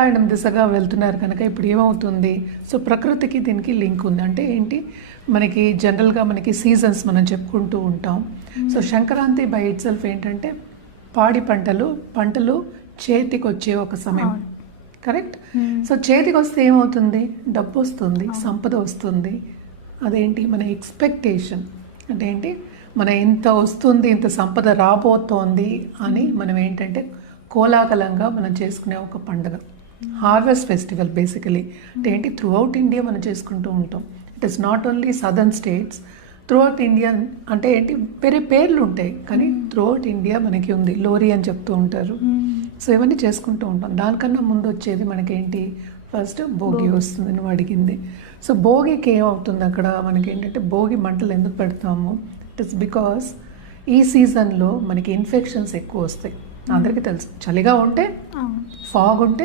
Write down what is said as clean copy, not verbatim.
ఆయన దిశగా వెళ్తున్నారు కనుక ఇప్పుడు ఏమవుతుంది, సో ప్రకృతికి దీనికి లింక్ ఉంది. అంటే ఏంటి, మనకి జనరల్గా మనకి సీజన్స్ మనం చెప్పుకుంటూ ఉంటాం. So Sankranti by it self ఏంటంటే పాడి పంటలు చేతికి వచ్చే ఒక సమయం, కరెక్ట్. సో చేతికి వస్తే ఏమవుతుంది, డబ్బు వస్తుంది, సంపద వస్తుంది. అదేంటి మన ఎక్స్పెక్టేషన్, అంటే ఏంటి మన ఇంత వస్తుంది, ఇంత సంపద రాబోతోంది అని మనం ఏంటంటే కోలాహలంగా మనం చేసుకునే ఒక పండుగ హార్వెస్ట్ ఫెస్టివల్ బేసికలీ. అంటే ఏంటి త్రూ అవుట్ ఇండియా మనం చేసుకుంటూ ఉంటాం. It is not only southern states, through out India. అంటే ఏంటి వేరే పేర్లు ఉంటాయి కానీ త్రూ అవుట్ ఇండియా మనకి ఉంది. లోరీ అని చెప్తూ ఉంటారు. సో ఇవన్నీ చేసుకుంటూ ఉంటాం. దానికన్నా ముందు వచ్చేది మనకేంటి, ఫస్ట్ భోగి వస్తుంది నువ్వు అడిగింది. సో భోగికి ఏమవుతుంది అక్కడ మనకి ఏంటంటే, భోగి మంటలు ఎందుకు పెడతాము, ఇట్ ఇస్ బికాస్ ఈ సీజన్లో మనకి ఇన్ఫెక్షన్స్ ఎక్కువ వస్తాయి. అందరికీ తెలుసు, చలిగా ఉంటే ఫాగ్ ఉంటే